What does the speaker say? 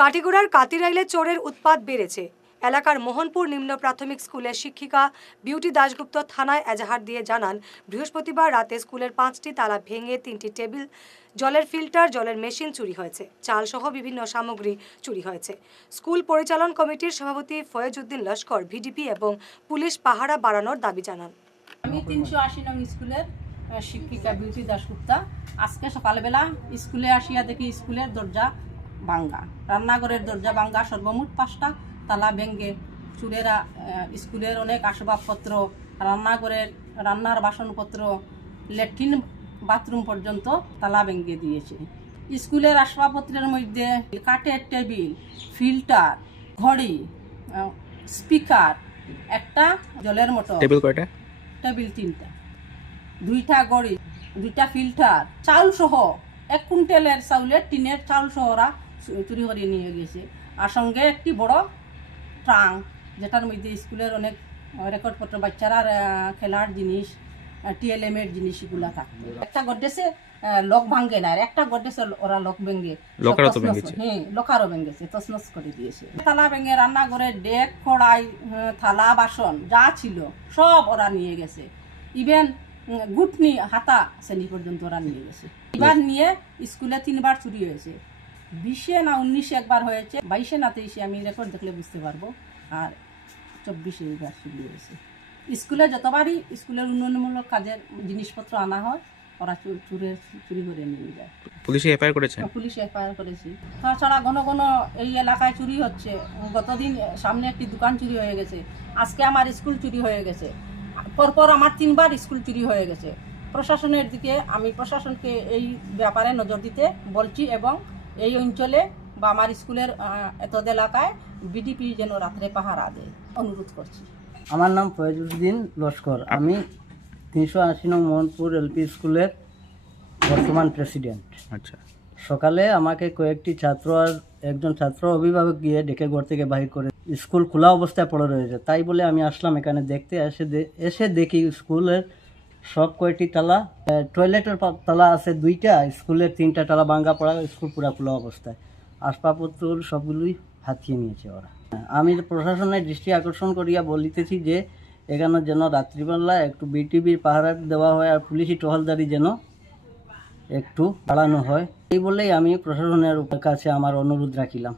কাটিগড়ার কাতিরাইলে চোরের উৎপাত বেড়েছে। এলাকার মোহনপুর নিম্ন প্রাথমিক স্কুলের শিক্ষিকা বিউটি দাশগুপ্ত থানায় এজাহার দিয়ে জানান, বৃহস্পতিবার রাতে স্কুলের পাঁচটি তালা ভেঙে তিনটি টেবিল, জলের ফিল্টার, জলের মেশিন চুরি হয়েছে। চাল সহ বিভিন্ন সামগ্রী চুরি হয়েছে। স্কুল পরিচালন কমিটির সভাপতি ফয়েজউদ্দিন লস্কর, ভিডিপি এবং পুলিশ পাহারা বাড়ানোর দাবি জানান। আমি তিনশো আশি নং স্কুলের শিক্ষিকা বিউটি দাশগুপ্তা। আজকে সকালবেলা স্কুলে আসিয়া দেখি স্কুলের দরজা ভাঙ্গা রান্নাঘরের দরজা ভাঙ্গা সর্বমোট পাঁচটা তালা ভেঙ্গে চুরেরা স্কুলের অনেক আসবাবপত্র রান্নাঘরের রান্নার বাসনপত্র ল্যাট্রিন বাথরুম পর্যন্ত তালা ভেঙ্গে দিয়েছে। স্কুলের আসবাবপত্রের মধ্যে কাঠের টেবিল ফিল্টার ঘড়ি স্পিকার একটা জলের মোটর টেবিল কয়টা? টেবিল তিনটা দুইটা ঘড়ি দুইটা ফিল্টার চাউল সহ এক কুইন্টালের চাউলের টিনের চাউল সহ ওরা চু- চুরি করে নিয়ে গেছে আর সঙ্গে একটি বড় ট্রাং যেটার মধ্যে স্কুলের অনেক রেকর্ডপত্র বাচ্চারা খেলার জিনিস টিএলএম এর জিনিস এগুলা থাকতো। একটা গড্রেসে লক ভাঙ্গে না আর একটা গড্রেসে ওরা লক ভেঙ্গে। হ্যাঁ লোকারও ভেঙেছে তছনছ করে দিয়েছে। থালা ভেঙে রান্নাঘরে ডেক কড়াই থালা বাসন যা ছিল সব ওরা নিয়ে গেছে। ইভেন গুটনি হাতা শ্রেণি পর্যন্ত ওরা নিয়ে গেছে। এবার নিয়ে স্কুলে তিনবার চুরি হয়েছে। বিশে না উনিশে একবার হয়েছে বাইশে না তেইশে আমি রেকর্ড দেখলে বুঝতে পারব। আর চব্বিশে এইবার চুরি হয়েছে স্কুলে যতবারই স্কুলের উন্নয়নমূলক কাজের জিনিসপত্র আনা হয় ওরা চুরে চুরি করে নিয়ে যায়। পুলিশে এফআইআর করেছেন পুলিশ এফআইআর করেছি। তাছাড়া ঘন ঘন এই এলাকায় চুরি হচ্ছে। গতদিন সামনে একটি দোকান চুরি হয়ে গেছে। আজকে আমার স্কুল চুরি হয়ে গেছে। পরপর আমার তিনবার স্কুল চুরি হয়ে গেছে। প্রশাসনের দিকে আমি প্রশাসনকে এই ব্যাপারে নজর দিতে বলছি এবং এই অঞ্চলে বা আমার স্কুলের এতদ এলাকায় বিডিপি যেন রাত্রে পাহারা দেয় অনুরোধ করছি। আমার নাম ফয়েজুদ্দিন লস্কর। আমি তিনশো আশি নং মোহনপুর এলপি স্কুলের বর্তমান প্রেসিডেন্ট। আচ্ছা। সকালে আমাকে কয়েকটি ছাত্র আর একজন ছাত্র অভিভাবক গিয়ে ডেকে ঘর থেকে বাহির করে স্কুল খোলা অবস্থায় পড়ে রয়েছে। তাই বলে আমি আসলাম এখানে দেখতে এসে এসে দেখি স্কুলের সব কয়টি তালা? টয়লেটের তালা আছে দুইটা স্কুলের তিনটা তালা ভাঙ্গা পড়া, স্কুল পুরা খোলা অবস্থায়। আসবাবপত্র সবগুলোই হাতিয়ে নিয়েছে ওরা। আমি প্রশাসনের দৃষ্টি আকর্ষণ করিয়া বলিতেছি যে, এখানে যেন রাত্রিবেলা একটু বিটিভির পাহারা দেওয়া হয় আর পুলিশি টহলদারি যেন একটু বাড়ানো হয়। এই বলেই আমি প্রশাসনের কাছে আমার অনুরোধ রাখিলাম।